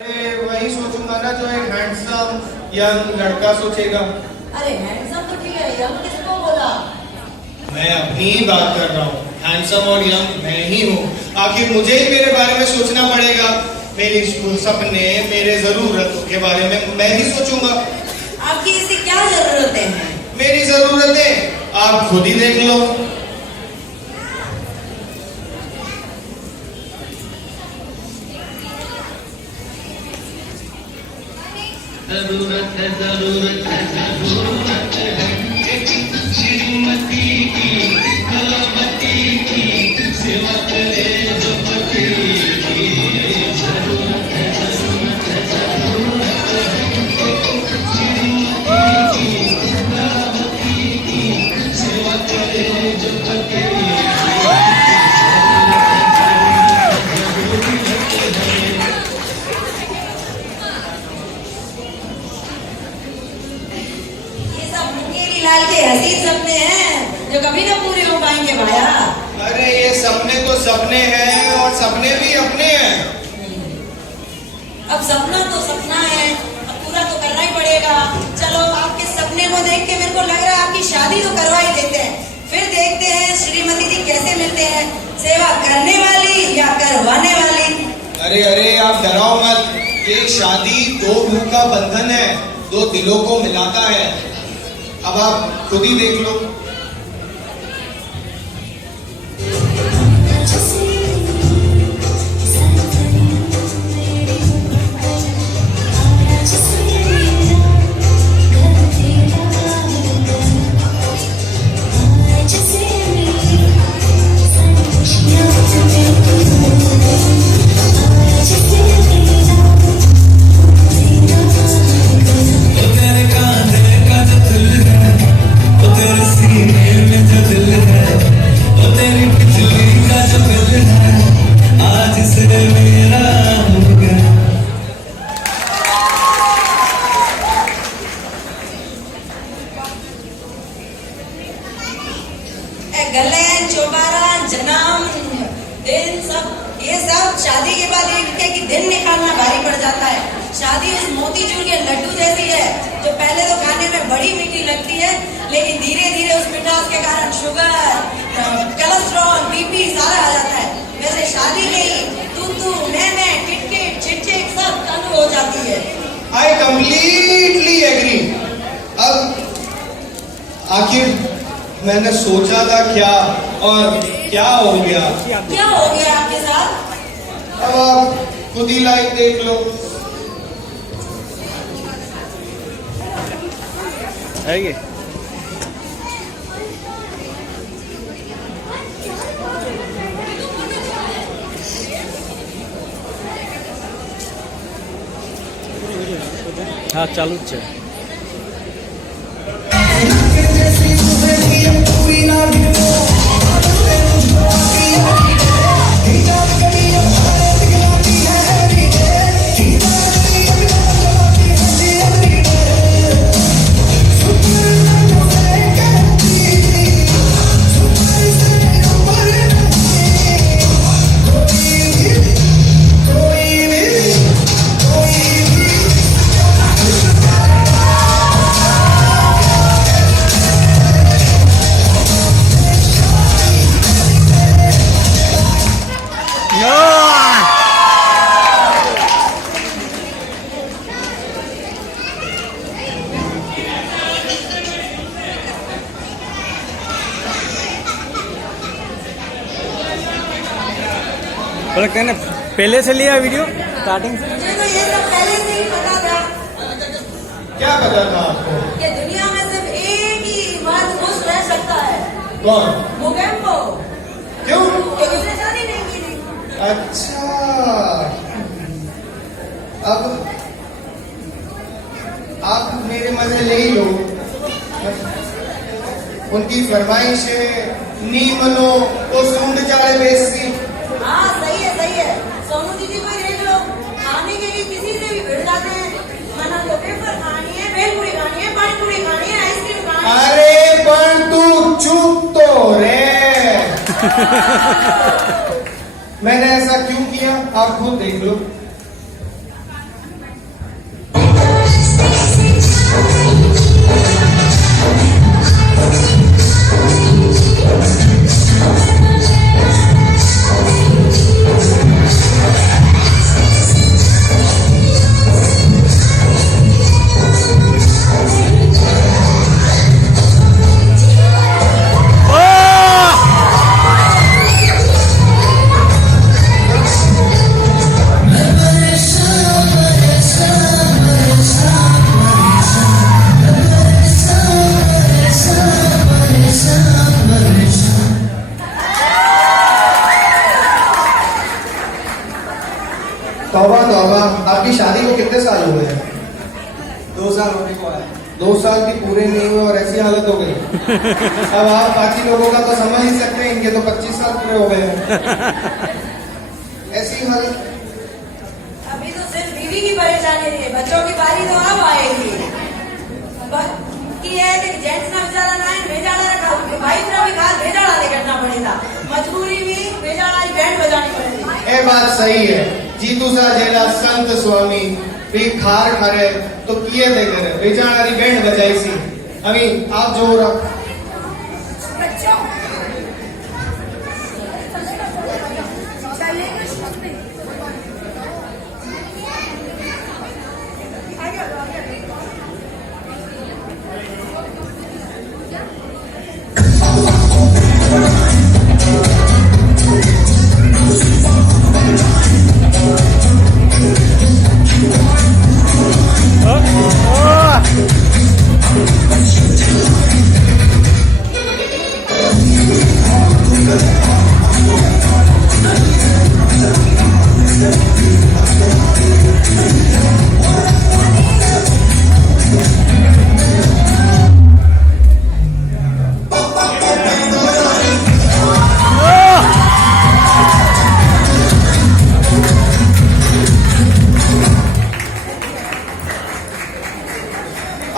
वही सोचूंगा ना जो एक हैंडसम यंग लड़का सोचेगा। अरे हैंडसम तो ठीक है, यंग किसको बोला? मैं अपनी ही बात कर रहा हूँ। हैंडसम और यंग मैं ही हूँ। आखिर मुझे ही मेरे बारे में सोचना पड़ेगा। मेरी सपने, मेरे जरूरतों के बारे में मैं ही सोचूंगा। आपकी इससे क्या जरूरतें हैं? मेरी जरूरतें आप खुद ही देख लो। जरूरत है, जरूरत है, जरूरत है श्रीमती की, कलावती की सेवा करे जो पति की। जरूरत है, जरूरत है, जरूरत है श्रीमती की, कलावती की सेवा करे जो पति की। लाल के हसीन सपने हैं जो कभी ना पूरे हो पाएंगे भाया। अरे ये सपने तो सपने हैं और सपने भी अपने हैं। अब सपना तो सपना है, अब पूरा तो करना ही पड़ेगा। चलो आपके सपने को देख के मेरे को लग रहा है आपकी शादी तो करवा ही देते हैं। फिर देखते हैं श्रीमती जी कैसे मिलते हैं, सेवा करने वाली या करवाने वाली। अरे अरे आप डराओ मत। ये शादी दो रूह का बंधन है, दो दिलों को मिलाता है। अब आप खुद ही देख लो। गले चौबारा जन्म दिन सब ये सब शादी के बाद एक दिन निकालना भारी पड़ जाता है। शादी उस मोतीचूर के लड्डू जैसी है जो पहले तो खाने में बड़ी मीठी लगती है, लेकिन धीरे धीरे उस मिठास के कारण शुगर, कोलेस्ट्रॉल, बीपी सारा आ जाता है। वैसे शादी में तू मैं टिट चिट सब चालू हो जाती है। I completely agree. अब आखिर मैंने सोचा था क्या और क्या हो गया? क्या हो गया आपके साथ? अब आप खुद ही लाइव देख लो। आइए। हाँ चालू है। कहने पहले से लिया वीडियो स्टार्टिंग से। मुझे तो ये सब पहले से ही पता था। क्या पता था आपको? कि दुनिया में सिर्फ एक ही मर्द खुश रह सकता है। कौन? मुकेम्बो। क्यों? क्योंकि उसने शादी नहीं की थी। अच्छा, अब आप मेरे मजे ले ही लो। उनकी फरमाइश है नी मनो तो सूंड चाड़े बेसी। हाँ सही है। सोनू दीदी को ही देख लो, खाने के लिए किसी से भी भिड़ जाते हैं। मना तो पेपर खानी है, भेलपूरी खानी है, पानी पूरी खानी है, आइसक्रीम खानी है। अरे पर तू चुप तो रे। मैंने ऐसा क्यों किया आप खुद देख लो। तौबा तौबा, आपकी शादी को कितने साल हुए हैं? 2 साल होने को आया। 2 साल भी पूरे नहीं हुए और ऐसी हालत हो गई। अब आप बाकी लोगों का तो समझ ही सकते हैं, इनके तो 25 साल पूरे हो गए हैं। ऐसी हालत। अभी तो सिर्फ बीवी की परेशानी है, बच्चों की बारी तो अब आएगी। ये है कि जेंट्स ना बेचारा ना भेजाड़ा रखा, भाई तरह भी खास भेजाड़ा लेकर पड़ेगा, मजबूरी में भेजाड़ा की बैंड बजानी पड़ेगी। ये बात सही है। जीतू सा जेला संत स्वामी भी खार खरे तो किए दे करे बेचारी बैंड बजाई सी। अभी आप जो रहा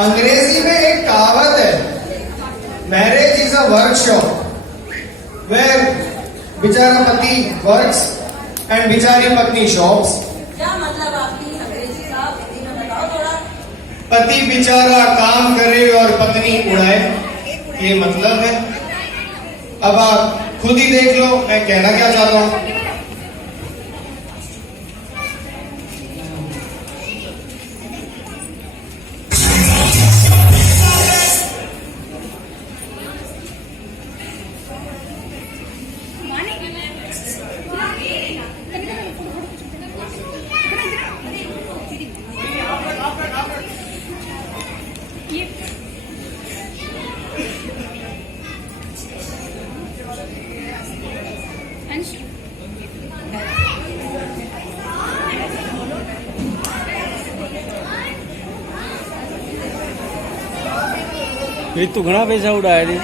अंग्रेजी में एक कहावत है, marriage is a workshop where बेचारा पति वर्क्स एंड बेचारी पत्नी शॉप्स। क्या मतलब आपकी अंग्रेजी साहब, हिंदी में बताओ थोड़ा। पति बेचारा काम करे और पत्नी उड़ाए, ये मतलब है। अब आप खुद ही देख लो मैं कहना क्या चाहता हूं। ये तू घना पैसा उड़ाया रे।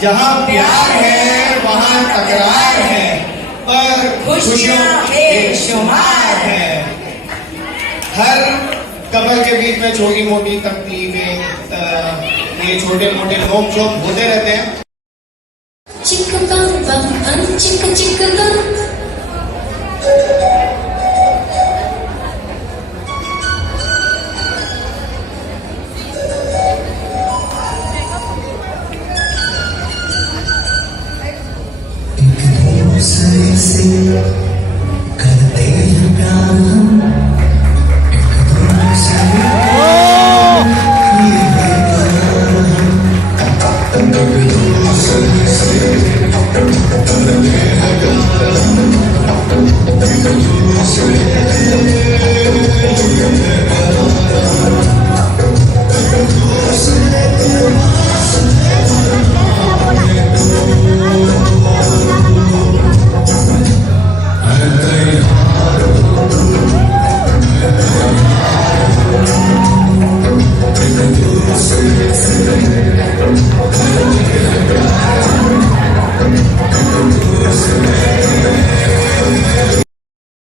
जहाँ प्यार है वहाँ तकरार है, पर खुशियाँ बेशुमार है। हर कपल के बीच में छोटी मोटी तकलीफें, ये छोटे मोटे नोक झोंक होते रहते हैं। चिक बम बम चिक चिक बम। करते हैं प्यार हम एक दूसरे से